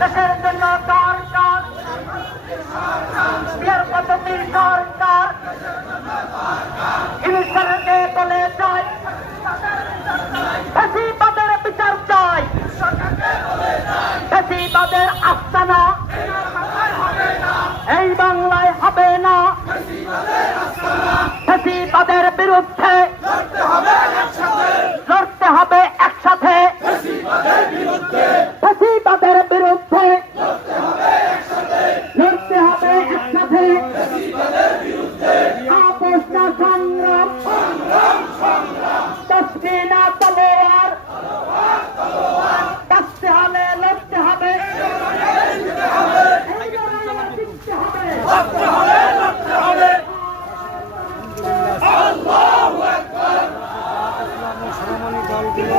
দেশের জন্য সরকার বিয়ার পদ্ধতির সরকার আস্তানা এই বাংলায় হবে না। ফেসিবাদের বিরুদ্ধে লড়তে হবে একসাথে ফেসিবাদের বিরুদ্ধে লড়তে হবে একসাথে আপোষ না সংগ্রাম তসবি না তলোয়ার কাটতে হলে লড়তে হবে। হবে। শিরোমণি দলগুলো